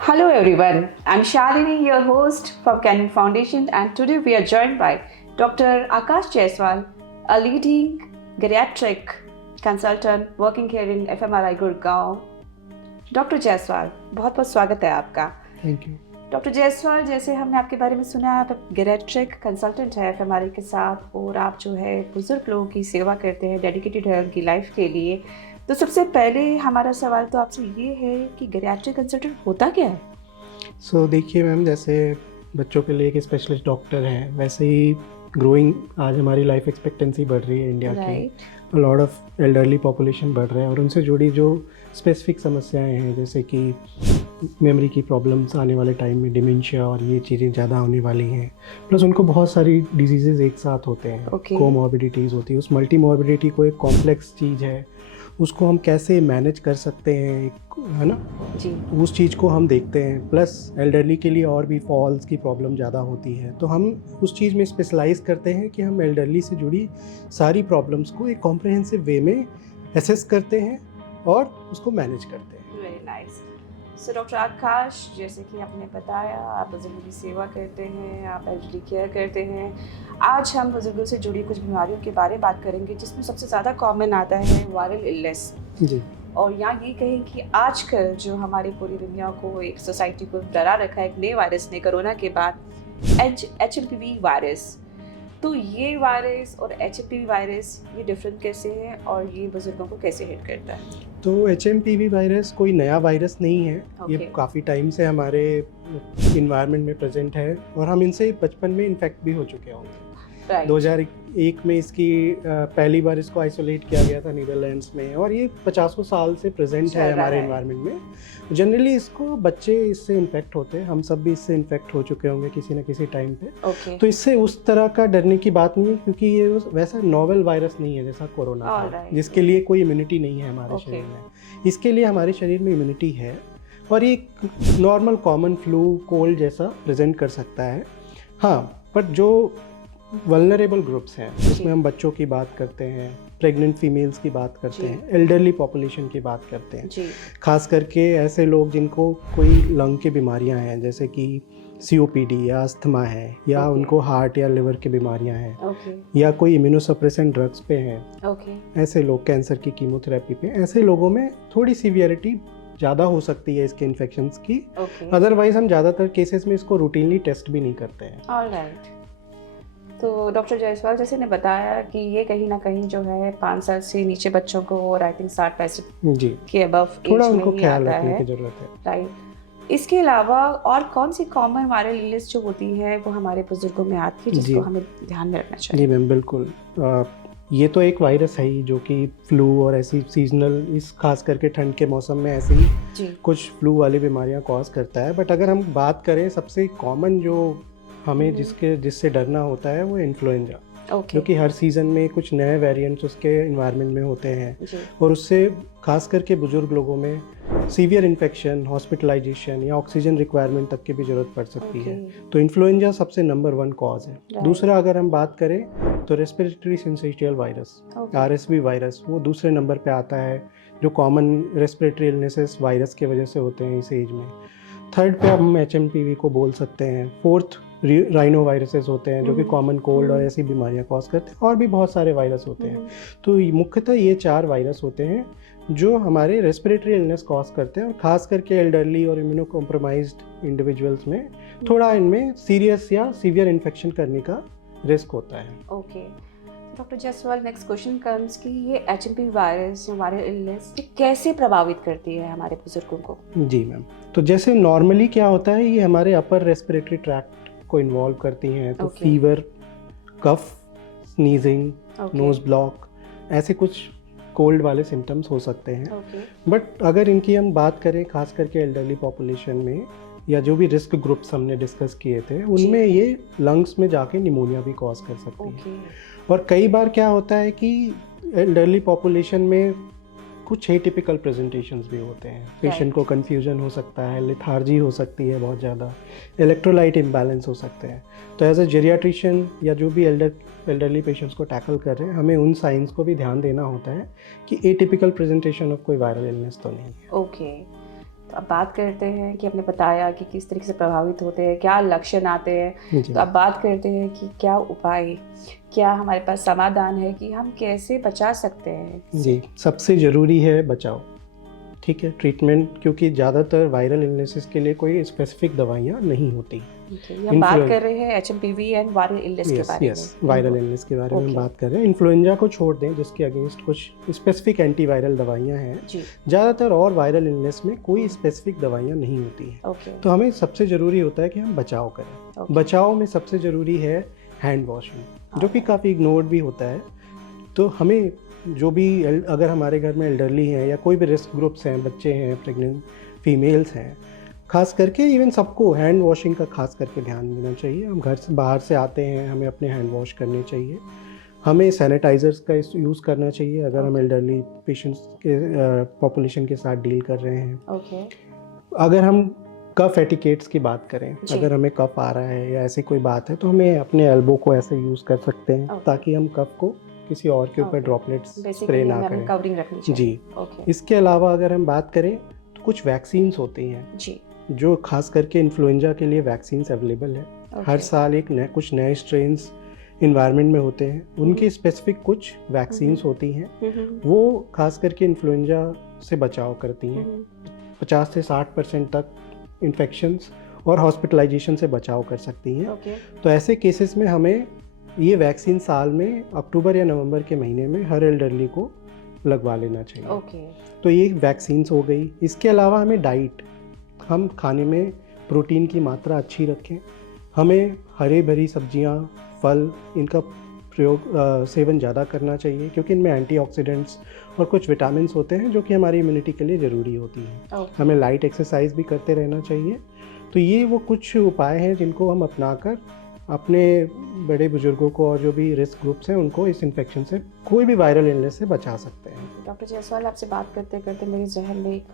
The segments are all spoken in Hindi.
Hello everyone, I'm Shalini, your host from Canon Foundation, and today we are joined by Dr. Akash Jaiswal, a leading geriatric consultant working here in FMRI Gurgaon. Doctor Jaiswal, बहुत बहुत स्वागत है आपका। Thank you. डॉक्टर जायसवाल, जैसे हमने आपके बारे में सुना है, आप गेरियाट्रिक कंसल्टेंट है एफएमआरआई के साथ, और आप जो है बुजुर्ग लोगों की सेवा करते हैं, डेडिकेटेड है उनकी लाइफ के लिए। तो सबसे पहले हमारा सवाल तो आपसे ये है कि गेरियाट्रिक कंसल्टेंट होता क्या है? देखिए मैम, जैसे बच्चों के लिए एक स्पेशलिस्ट डॉक्टर हैं, वैसे ही ग्रोइंग आज हमारी लाइफ एक्सपेक्टेंसी बढ़ रही है इंडिया की। लॉट ऑफ एल्डरली पॉपुलेशन बढ़ रहे हैं और उनसे जुड़ी जो स्पेसिफिक समस्याएं हैं, जैसे कि मेमोरी की प्रॉब्लम्स आने वाले टाइम में, डिमेंशिया और ये चीज़ें ज़्यादा होने वाली हैं। प्लस उनको बहुत सारी डिजीज़ेज़ एक साथ होते हैं, कोमॉर्बिडिटीज़ होती है। उस मल्टी मॉर्बिडिटी को एक कॉम्प्लेक्स चीज़ है, उसको हम कैसे मैनेज कर सकते हैं, है ना जी। उस चीज़ को हम देखते हैं। प्लस एल्डरली के लिए और भी फॉल्स की प्रॉब्लम ज़्यादा होती है, तो हम उस चीज़ में स्पेशलाइज करते हैं कि हम एल्डरली से जुड़ी सारी प्रॉब्लम्स को एक कॉम्प्रिहेंसिव वे में एसेस करते हैं और उसको मैनेज करते हैं। Very nice. सो डॉक्टर आकाश, जैसे कि आपने बताया, आप बुजुर्गों की सेवा करते हैं, आप एल्डरली केयर करते हैं। आज हम बुजुर्गों से जुड़ी कुछ बीमारियों के बारे में बात करेंगे, जिसमें सबसे ज़्यादा कॉमन आता है वायरल इलनेस जी। और यहाँ ये कहें कि आजकल जो हमारी पूरी दुनिया को, एक सोसाइटी को डरा रखा है एक नए वायरस ने, कोरोना के बाद HMPV वायरस। तो ये वायरस और HMPV वायरस, ये डिफरेंट कैसे है और ये बुजुर्गों को कैसे हिट करता है? तो HMPV वायरस कोई नया वायरस नहीं है। ये काफ़ी टाइम से हमारे इन्वायरमेंट में प्रेजेंट है और हम इनसे बचपन में इन्फेक्ट भी हो चुके होंगे। 2001 में इसकी पहली बार इसको आइसोलेट किया गया था नीदरलैंड्स में, और ये 50 साल से प्रेजेंट है हमारे इन्वायरमेंट में। जनरली इसको बच्चे इससे इन्फेक्ट होते हैं, हम सब भी इससे इन्फेक्ट हो चुके होंगे किसी न किसी टाइम पे। तो इससे उस तरह का डरने की बात नहीं है, क्योंकि ये वैसा नॉवेल वायरस नहीं है जैसा कोरोना था, जिसके लिए कोई इम्यूनिटी नहीं है हमारे शरीर में। इसके लिए हमारे शरीर में इम्यूनिटी है और ये नॉर्मल कॉमन फ्लू, कोल्ड जैसा प्रेजेंट कर सकता है। हाँ, पर जो वल्नरेबल ग्रुप्स हैं, जिसमें हम बच्चों की बात करते हैं, प्रेग्नेंट फीमेल्स की बात करते हैं, एल्डरली पॉपुलेशन की बात करते हैं, खास करके ऐसे लोग जिनको कोई लंग की बीमारियां हैं, जैसे कि COPD या अस्थमा है, या उनको हार्ट या लिवर की बीमारियां हैं, या कोई इम्यूनोसप्रेसेंट ड्रग्स पे हैं, ऐसे लोग कैंसर की कीमोथेरेपी पे, ऐसे लोगों में थोड़ी सीवियरिटी ज़्यादा हो सकती है इसके इन्फेक्शंस की। अदरवाइज हम ज़्यादातर केसेस में इसको रूटीनली टेस्ट भी नहीं करते हैं। तो डॉक्टर जायसवाल, जैसे ने बताया कि ये कहीं ना कहीं जो है 5 साल से नीचे बच्चों को, और आई थिंक 60-65 जी के अबव थोड़ा उनको ख्याल रखने की जरूरत है। राइट। इसके अलावा और कौन सी कॉमन वायरल इलनेस जो होती है वो हमारे बुजुर्गों में आती है, जिसको हमें ध्यान में रखना चाहिए? जी मैम, बिल्कुल। ये तो एक वायरस है ही, जो कि फ्लू और ऐसी सीजनल, इस खास करके ठंड के मौसम में ऐसे ही कुछ फ्लू वाली बीमारियां कॉज करता है। बट अगर हम बात करें सबसे कॉमन जो हमें जिससे डरना होता है, वो इन्फ्लुएंजा, क्योंकि हर सीज़न में कुछ नए वेरिएंट्स उसके इन्वायरमेंट में होते हैं और उससे खास करके बुजुर्ग लोगों में सीवियर इन्फेक्शन, हॉस्पिटलाइजेशन या ऑक्सीजन रिक्वायरमेंट तक की भी ज़रूरत पड़ सकती है। तो इन्फ्लुएंजा सबसे नंबर 1 कॉज है। दूसरा अगर हम बात करें तो respiratory syncytial virus, RSV virus, वो दूसरे नंबर पे आता है, जो कॉमन रेस्पिरेटरी इलनेसेस वायरस की वजह से होते हैं इस एज में। थर्ड पे हम HMPV को बोल सकते हैं। फोर्थ राइनो वायरसेस होते हैं, जो कि कॉमन कोल्ड और ऐसी बीमारियां कॉज करते हैं, और भी बहुत सारे वायरस होते हैं। तो मुख्यतः ये 4 वायरस होते हैं जो हमारे रेस्पिरेटरी इलनेस कॉज करते हैं, और ख़ास करके एल्डरली और इम्यूनो कॉम्प्रोमाइज्ड इंडिविजुअल्स में थोड़ा इनमें सीरियस या सीवियर इन्फेक्शन करने का रिस्क होता है। Okay doctor Jaiswal, next question comes कि ये HMPV वायरस या वायरल इलनेस कैसे प्रभावित करती है हमारे बुजुर्गों को? जी मैम, तो जैसे नॉर्मली क्या होता है, ये हमारे अपर रेस्पिरेटरी ट्रैक्ट को इन्वॉल्व करती हैं। तो फीवर, कफ, स्नीजिंग, नोज ब्लॉक, ऐसे कुछ कोल्ड वाले सिम्टम्स हो सकते हैं। बट अगर इनकी हम बात करें खास करके एल्डरली पॉपुलेशन में, या जो भी रिस्क ग्रुप्स हमने डिस्कस किए थे, उनमें ये लंग्स में जाके निमोनिया भी कॉज कर सकती है। और कई बार क्या होता है कि एल्डरली पॉपुलेशन में कुछ एटिपिकल प्रेजेंटेशंस भी होते हैं। पेशेंट को कन्फ्यूजन हो सकता है, लेथार्जी हो सकती है बहुत ज़्यादा, इलेक्ट्रोलाइट इम्बैलेंस हो सकते हैं। तो एज ए जेरियाट्रिशियन या जो भी एल्डरली पेशेंट्स को टैकल कर रहे हैं, हमें उन साइंस को भी ध्यान देना होता है कि एटिपिकल प्रेजेंटेशन ऑफ कोई वायरल इलनेस तो नहीं है। ओके तो अब बात करते हैं कि आपने बताया कि किस तरीके से प्रभावित होते हैं, क्या लक्षण आते हैं। तो अब बात करते हैं कि क्या उपाय, क्या हमारे पास समाधान है कि हम कैसे बचा सकते हैं। जी, सबसे ज़रूरी है बचाव। ठीक है, ट्रीटमेंट, क्योंकि ज़्यादातर वायरल इलनेसेस के लिए कोई स्पेसिफिक दवाइयाँ नहीं होती। हम बात कर रहे हैं HMPV एंड वायरल इलनेस के बारे में। वायरल इलनेस के बारे में हम बात कर रहे हैं। इन्फ्लुएंजा को छोड़ दें, जिसके अगेंस्ट कुछ स्पेसिफिक एंटीवायरल दवाइयाँ हैं। ज़्यादातर और वायरल इलनेस में कोई स्पेसिफिक दवाइयाँ नहीं होती हैं। तो हमें सबसे ज़रूरी होता है कि हम बचाव करें। बचाव में सबसे ज़रूरी है हैंड वॉशिंग, जो कि काफ़ी इग्नोर्ड भी होता है। तो हमें जो भी, अगर हमारे घर में एल्डरली हैं या कोई भी रिस्क ग्रुप्स हैं, बच्चे हैं, प्रेग्नेंट फीमेल्स हैं, खास करके इवन सबको हैंड वॉशिंग का खास करके ध्यान देना चाहिए। हम घर से बाहर से आते हैं, हमें अपने हैंड वॉश करने चाहिए। हमें सैनिटाइज़र्स का यूज़ करना चाहिए अगर हम एल्डरली पेशेंट्स के पॉपुलेशन के साथ डील कर रहे हैं। अगर हम कफ एटिकेट्स की बात करें, अगर हमें कफ आ रहा है या ऐसी कोई बात है, तो हमें अपने एल्बो को ऐसे यूज़ कर सकते हैं ताकि हम कफ को किसी और के ऊपर ड्रॉपलेट्स स्प्रे ना करें। कवरिंग रखनी चाहिए। जी। इसके अलावा अगर हम बात करें तो कुछ वैक्सीन्स होती हैं जी, जो खास करके इन्फ्लुएंजा के लिए वैक्सीन्स अवेलेबल है। हर साल कुछ नए स्ट्रेन्स इन्वायरमेंट में होते हैं, उनकी स्पेसिफिक कुछ वैक्सीन्स होती हैं। वो खास करके इन्फ्लुएंजा से बचाव करती हैं। 50 से 60% तक इन्फेक्शंस और हॉस्पिटलाइजेशन से बचाव कर सकती हैं। तो ऐसे केसेस में हमें ये वैक्सीन साल में अक्टूबर या नवंबर के महीने में हर एल्डरली को लगवा लेना चाहिए। तो ये वैक्सीन्स हो गई। इसके अलावा हमें डाइट, हम खाने में प्रोटीन की मात्रा अच्छी रखें। हमें हरी भरी सब्जियां, फल, इनका सेवन ज़्यादा करना चाहिए, क्योंकि इनमें एंटीऑक्सीडेंट्स और कुछ विटामिन्स होते हैं जो कि हमारी इम्यूनिटी के लिए ज़रूरी होती हैं। हमें लाइट एक्सरसाइज भी करते रहना चाहिए। तो ये वो कुछ उपाय हैं जिनको हम अपनाकर अपने बड़े बुजुर्गों को और जो भी रिस्क ग्रुप्स हैं उनको इस इन्फेक्शन से, कोई भी वायरल इलनेस से बचा सकते हैं। डॉक्टर जायसवाल, आपसे बात करते करते मेरे जहन में एक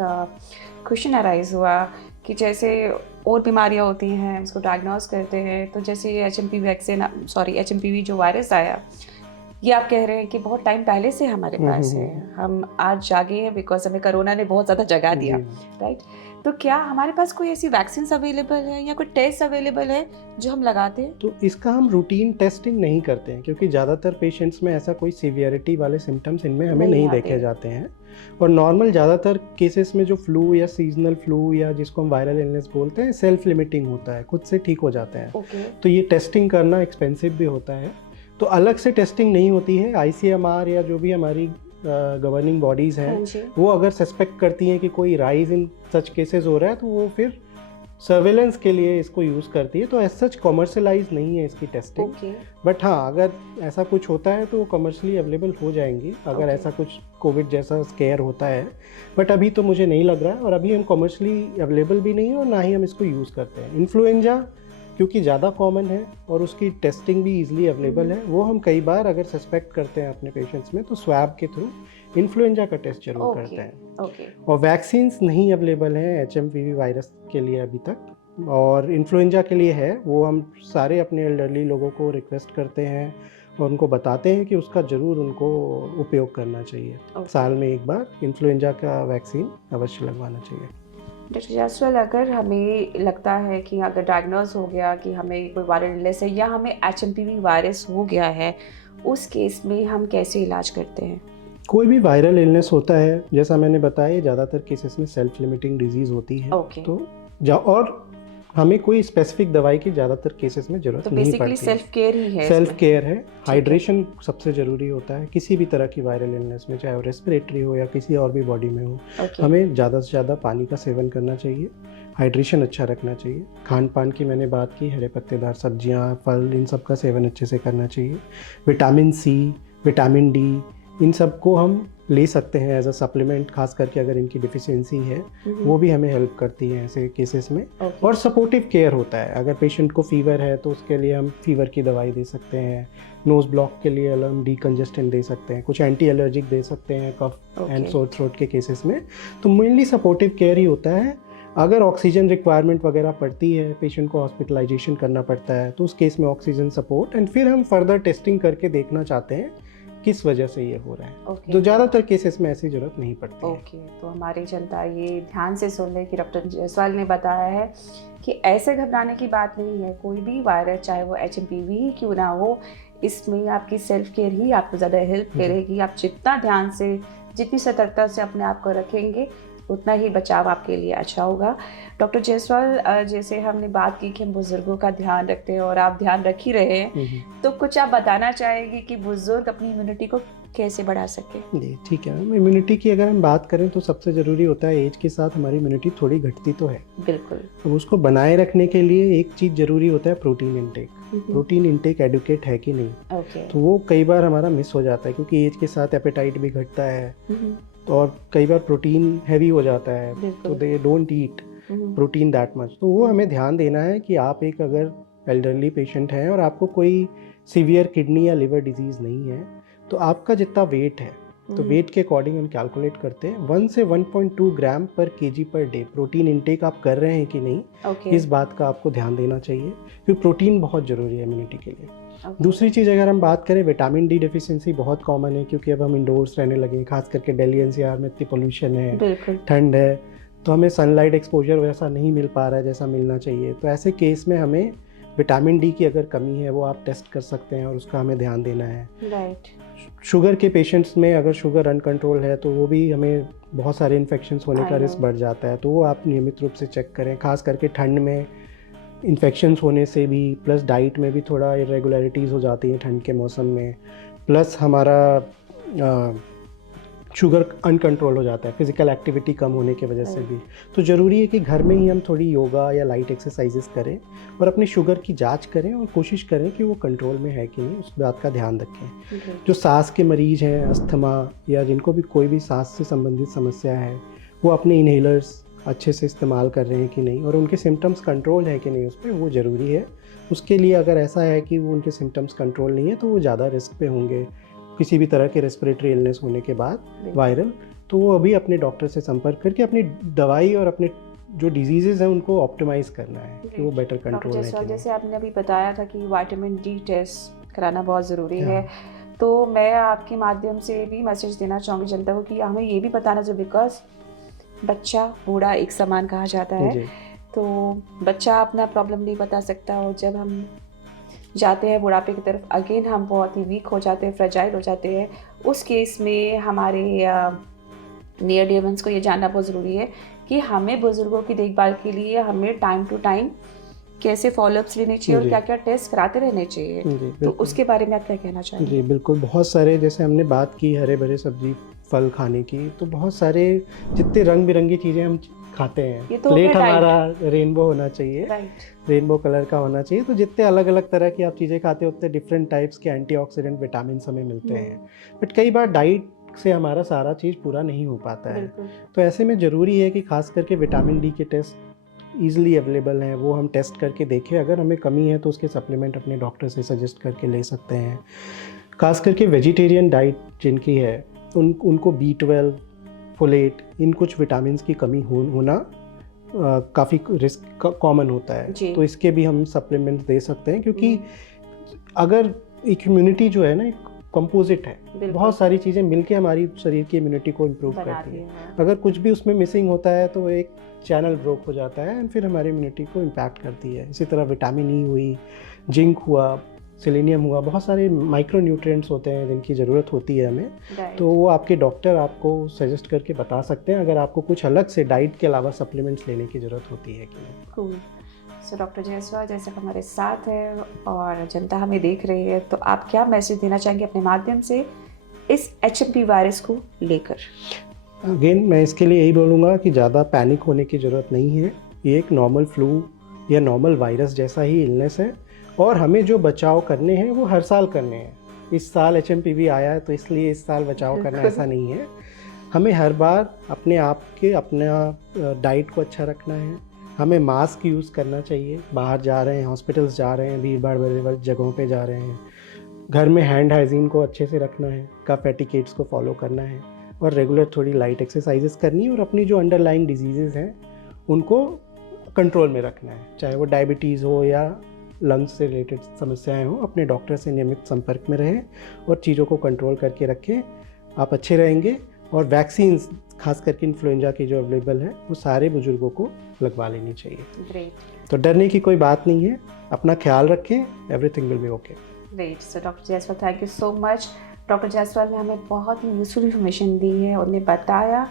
क्वेश्चन अराइज हुआ कि जैसे और बीमारियां होती हैं, उसको डायग्नोस करते हैं, तो जैसे HMPV जो वायरस आया, ये आप कह रहे हैं कि बहुत टाइम पहले से हमारे पास है, हम आज जागे हैं बिकॉज हमें कोरोना ने बहुत ज़्यादा जगा दिया, राइट? तो क्या हमारे पास कोई ऐसी वैक्सीन अवेलेबल है या कोई टेस्ट अवेलेबल है जो हम लगाते हैं? तो इसका हम रूटीन टेस्टिंग नहीं करते हैं, क्योंकि ज़्यादातर पेशेंट्स में ऐसा कोई सीवियरिटी वाले सिम्टम्स इनमें हमें नहीं देखे जाते हैं। और नॉर्मल ज़्यादातर केसेस में जो फ्लू या सीजनल फ्लू या जिसको हम वायरल इलनेस बोलते हैं, सेल्फ लिमिटिंग होता है, खुद से ठीक हो जाते हैं। तो ये टेस्टिंग करना एक्सपेंसिव भी होता है, तो अलग से टेस्टिंग नहीं होती है। ICMR या जो भी हमारी गवर्निंग बॉडीज़ हैं, वो अगर सस्पेक्ट करती हैं कि कोई राइज इन सच केसेस हो रहा है, तो वो फिर सर्वेलेंस के लिए इसको यूज़ करती है। तो एज सच कॉमर्शलाइज नहीं है इसकी टेस्टिंग। बट हाँ, अगर ऐसा कुछ होता है तो वो कमर्शली अवेलेबल हो जाएंगी, अगर ऐसा कुछ कोविड जैसा स्केयर होता है। बट अभी तो मुझे नहीं लग रहा है, और अभी हम कमर्शली अवेलेबल भी नहीं है और ना ही हम इसको यूज़ करते हैं। इन्फ्लुएंजा क्योंकि ज़्यादा कॉमन है और उसकी टेस्टिंग भी ईजिली अवेलेबल है, वो हम कई बार अगर सस्पेक्ट करते हैं अपने पेशेंट्स में, तो स्वैब के थ्रू इन्फ्लुएंजा का टेस्ट जरूर करते हैं। और वैक्सीन्स नहीं अवेलेबल हैं HMPV वायरस के लिए अभी तक, और इन्फ्लुएंजा के लिए है। वो हम सारे अपने एल्डरली लोगों को रिक्वेस्ट करते हैं और उनको बताते हैं कि उसका ज़रूर उनको उपयोग करना चाहिए। साल में एक बार इन्फ्लुएंजा का वैक्सीन अवश्य लगवाना चाहिए। डॉक्टर जायसवाल, अगर हमें लगता है कि अगर डायग्नोस हो गया कि हमें कोई वायरल इलनेस है या हमें HMPV वायरस हो गया है, उस केस में हम कैसे इलाज करते हैं? कोई भी वायरल इलनेस होता है, जैसा मैंने बताया, ज़्यादातर केसेस में सेल्फ लिमिटिंग डिजीज़ होती है। तो और हमें कोई स्पेसिफिक दवाई की ज़्यादातर केसेस में ज़रूरत नहीं पड़ती। बेसिकली सेल्फ केयर ही है। सेल्फ केयर है। हाइड्रेशन सबसे ज़रूरी होता है किसी भी तरह की वायरल इलनेस में, चाहे वो रेस्पिरेटरी हो या किसी और भी बॉडी में हो। हमें ज़्यादा से ज़्यादा पानी का सेवन करना चाहिए, हाइड्रेशन अच्छा रखना चाहिए। खान पान की मैंने बात की, हरे पत्तेदार सब्जियाँ, फल, इन सब का सेवन अच्छे से करना चाहिए। विटामिन C, विटामिन D, इन सब को हम ले सकते हैं एज अ सप्लीमेंट, खास करके अगर इनकी डिफिशियंसी है, वो भी हमें हेल्प करती है ऐसे केसेस में। और सपोर्टिव केयर होता है, अगर पेशेंट को फीवर है तो उसके लिए हम फीवर की दवाई दे सकते हैं, नोज़ ब्लॉक के लिए हम डीकंजेस्टेंट दे सकते हैं, कुछ एंटी एलर्जिक दे सकते हैं कफ एंड सोर थ्रोट के केसेस में। तो मेनली सपोर्टिव केयर ही होता है। अगर ऑक्सीजन रिक्वायरमेंट वगैरह पड़ती है, पेशेंट को हॉस्पिटलाइजेशन करना पड़ता है, तो उस केस में ऑक्सीजन सपोर्ट, एंड फिर हम फर्दर टेस्टिंग करके देखना चाहते हैं किस वजह से ये हो रहा है। ओके। तो ज़्यादातर केसेस में ऐसी ज़रूरत नहीं पड़ती है। ओके, तो हमारी जनता ये ध्यान से सुन ले कि डॉक्टर जायसवाल ने बताया है कि ऐसे घबराने की बात नहीं है। कोई भी वायरस, चाहे वो HMPV ही क्यों ना हो, इसमें आपकी सेल्फ केयर ही आपको ज़्यादा हेल्प करेगी। आप जितना ध्यान से, जितनी सतर्कता से अपने आप को रखेंगे, उतना ही बचाव आपके लिए अच्छा होगा। डॉक्टर जायसवाल, जैसे हमने बात की कि हम बुज़ुर्गों का ध्यान रखते हैं और आप ध्यान रख ही रहे हैं, तो कुछ आप बताना चाहेंगे कि बुज़ुर्ग अपनी इम्यूनिटी को कैसे बढ़ा सके? जी ठीक है। इम्यूनिटी की अगर हम बात करें तो सबसे ज़रूरी होता है एज के साथ हमारी इम्यूनिटी थोड़ी घटती तो है। बिल्कुल। अब उसको बनाए रखने के लिए एक चीज़ ज़रूरी होता है protein intake. Protein intake adequate है कि नहीं, ओके। तो वो कई बार हमारा मिस हो जाता है क्योंकि एज के साथ एपेटाइट भी घटता है और कई बार प्रोटीन हैवी हो जाता है, तो they don't eat protein that much. तो वो हमें ध्यान देना है कि आप एक अगर एल्डरली पेशेंट हैं और आपको कोई सीवियर किडनी या लिवर डिजीज़ नहीं है, तो आपका जितना वेट है, तो वेट के अकॉर्डिंग हम कैलकुलेट करते हैं 1 से 1.2 ग्राम पर KG per day protein intake आप कर रहे हैं कि नहीं। इस बात का आपको ध्यान देना चाहिए क्योंकि प्रोटीन बहुत ज़रूरी है इम्यूनिटी के लिए। दूसरी चीज़ अगर हम बात करें, विटामिन डी डेफिशिएंसी बहुत कॉमन है क्योंकि अब हम इंडोर्स रहने लगे हैं, खास करके दिल्ली NCR में इतनी पोल्यूशन है, ठंड है, तो हमें सनलाइट एक्सपोजर वैसा नहीं मिल पा रहा है जैसा मिलना चाहिए। तो ऐसे केस में हमें विटामिन डी की अगर कमी है वो आप टेस्ट कर सकते हैं और उसका हमें ध्यान देना है। राइट। शुगर के पेशेंट्स में अगर शुगर अनकंट्रोल है तो वो भी हमें बहुत सारे इन्फेक्शंस होने का रिस्क बढ़ जाता है, तो वो आप नियमित रूप से चेक करें। खास करके ठंड में इन्फेक्शंस होने से भी, प्लस डाइट में भी थोड़ा इरेगुलरिटीज़ हो जाती हैं ठंड के मौसम में, प्लस हमारा शुगर अनकंट्रोल हो जाता है फिज़िकल एक्टिविटी कम होने की वजह से भी। तो ज़रूरी है कि घर में ही हम थोड़ी योगा या लाइट एक्सरसाइजेस करें और अपनी शुगर की जांच करें और कोशिश करें कि वो कंट्रोल में है कि नहीं, उस बात का ध्यान रखें। जो सांस के मरीज़ हैं, अस्थमा या जिनको भी कोई भी सांस से संबंधित समस्या है, वो अपने इन्हेलर्स अच्छे से इस्तेमाल कर रहे हैं कि नहीं और उनके सिम्टम्स कंट्रोल है कि नहीं, उस पर वो ज़रूरी है। उसके लिए अगर ऐसा है कि वो उनके सिम्टम्स कंट्रोल नहीं है तो वो ज़्यादा रिस्क पे होंगे किसी भी तरह के रेस्पिरेटरी इलनेस होने के बाद वायरल, तो वो अभी अपने डॉक्टर से संपर्क करके अपनी दवाई और अपने जो डिजीज़ेज़ हैं उनको ऑप्टिमाइज़ करना है कि वो बेटर कंट्रोल है। जैसे आपने अभी बताया था कि विटामिन डी टेस्ट कराना बहुत ज़रूरी है, तो मैं आपके माध्यम से भी मैसेज देना चाहूँगी जनता को कि हमें ये भी बताना चाहिए, बिकॉज बच्चा बूढ़ा एक समान कहा जाता है, तो बच्चा अपना प्रॉब्लम नहीं बता सकता और जब हम जाते हैं बुढ़ापे की तरफ, अगेन हम बहुत ही वीक हो जाते हैं, फ्रेजाइल हो जाते हैं। उस केस में हमारे नियर डियर वंस को ये जानना बहुत ज़रूरी है कि हमें बुज़ुर्गों की देखभाल के लिए हमें टाइम टू टाइम कैसे फॉलोअप्स लेने चाहिए और क्या क्या टेस्ट कराते रहने चाहिए, तो उसके बारे में आप क्या कहना चाहेंगे? जी बिल्कुल, बहुत सारे, जैसे हमने बात की हरे भरे सब्जी फल खाने की, तो बहुत सारे जितने रंग बिरंगी चीज़ें हम खाते हैं, तो प्लेट हमारा रेनबो होना चाहिए, रेनबो कलर का होना चाहिए। तो जितने अलग अलग तरह की आप चीज़ें खाते हो उतने डिफरेंट टाइप्स के एंटीऑक्सीडेंट विटामिन हमें मिलते हैं, बट कई बार डाइट से हमारा सारा चीज़ पूरा नहीं हो पाता है। तो ऐसे में ज़रूरी है कि खास करके विटामिन डी के टेस्ट ईज़िली अवेलेबल हैं, वो हम टेस्ट करके देखें। अगर हमें कमी है तो उसके सप्लीमेंट अपने डॉक्टर से सजेस्ट करके ले सकते हैं। खास करके वेजिटेरियन डाइट जिनकी है उनको B12, फोलेट, इन कुछ विटामिन की कमी होना काफ़ी रिस्क कॉमन होता है, तो इसके भी हम सप्लीमेंट्स दे सकते हैं क्योंकि अगर एक इम्यूनिटी जो है ना एक कंपोजिट है, बहुत सारी चीज़ें मिलके हमारी शरीर की इम्यूनिटी को इम्प्रूव करती है। अगर कुछ भी उसमें मिसिंग होता है तो एक चैनल ब्रोक हो जाता है एंड फिर हमारी इम्यूनिटी को इम्पैक्ट करती है। इसी तरह विटामिन ई हुई, जिंक हुआ, सेलेनियम हुआ, बहुत सारे माइक्रो न्यूट्रिएंट्स होते हैं जिनकी ज़रूरत होती है हमें, तो वो आपके डॉक्टर आपको सजेस्ट करके बता सकते हैं अगर आपको कुछ अलग से डाइट के अलावा सप्लीमेंट्स लेने की ज़रूरत होती है कि नहीं। सो डॉक्टर जायसवाल जैसे हमारे साथ है और जनता हमें देख रही है, तो आप क्या मैसेज देना चाहेंगे अपने माध्यम से इस HMP वायरस को लेकर? अगेन मैं इसके लिए यही बोलूँगा कि ज़्यादा पैनिक होने की ज़रूरत नहीं है। ये एक नॉर्मल फ्लू या नॉर्मल वायरस जैसा ही इलनेस है और हमें जो बचाव करने हैं वो हर साल करने हैं। इस साल HMPV आया है तो इसलिए इस साल बचाव करना ऐसा नहीं है। हमें हर बार अपने आप के अपना डाइट को अच्छा रखना है, हमें मास्क यूज़ करना चाहिए, बाहर जा रहे हैं, हॉस्पिटल्स जा रहे हैं, भीड़ भाड़ भरे जगहों पे जा रहे हैं, घर में हैंड हाइजीन को अच्छे से रखना है, कफ एटिकेट्स को फॉलो करना है और रेगुलर थोड़ी लाइट एक्सरसाइजेस करनी है और अपनी जो अंडरलाइंग डिजीज़ेज़ हैं उनको कंट्रोल में रखना है, चाहे वो डायबिटीज़ हो या लंग्स से रिलेटेड समस्याएं हों, अपने डॉक्टर से नियमित संपर्क में रहें और चीज़ों को कंट्रोल करके रखें। आप अच्छे रहेंगे। और वैक्सीन्स खास करके इन्फ्लुएंजा की जो अवेलेबल है वो सारे बुजुर्गों को लगवा लेनी चाहिए। ग्रेट। तो डरने की कोई बात नहीं है, अपना ख्याल रखें, everything will be okay. Great. So doctor Jaiswal, thank you so much. Doctor Jaiswal ने हमें बहुत ही यूजफुल इन्फॉर्मेशन दी है। उन्होंने बताया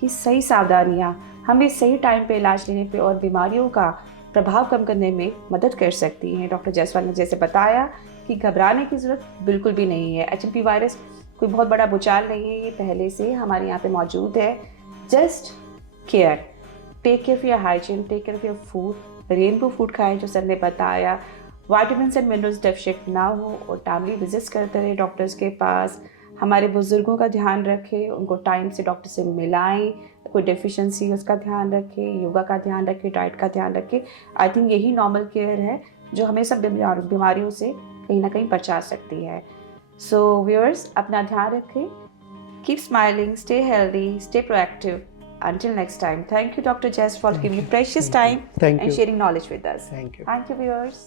कि सही सावधानियाँ हमें सही टाइम पे इलाज लेने पे और बीमारियों का प्रभाव कम करने में मदद कर सकती हैं। डॉक्टर जायसवाल ने जैसे बताया कि घबराने की ज़रूरत बिल्कुल भी नहीं है। HMP वायरस कोई बहुत बड़ा भूचाल नहीं है, ये पहले से हमारे यहाँ पे मौजूद है। Just care, take care of your hygiene, take care of your food, rainbow food खाएं जो सर ने बताया, विटामिन्स एंड मिनरल्स डेफिशिएंट ना हो और टाइमली विजिट्स करते रहे डॉक्टर्स के पास। हमारे बुजुर्गों का ध्यान रखें, उनको टाइम से डॉक्टर से मिलाएं, कोई डेफिशिएंसी उसका ध्यान रखें, योगा का ध्यान रखें, डाइट का ध्यान रखें। आई थिंक यही नॉर्मल केयर है जो हमें सब बीमारियों से कहीं ना कहीं बचा सकती है। सो व्यूअर्स, अपना ध्यान रखें, keep smiling, stay healthy, stay proactive. Until next time, thank you Dr. Jess for giving me precious time and sharing knowledge with us. Thank you. Thank you viewers.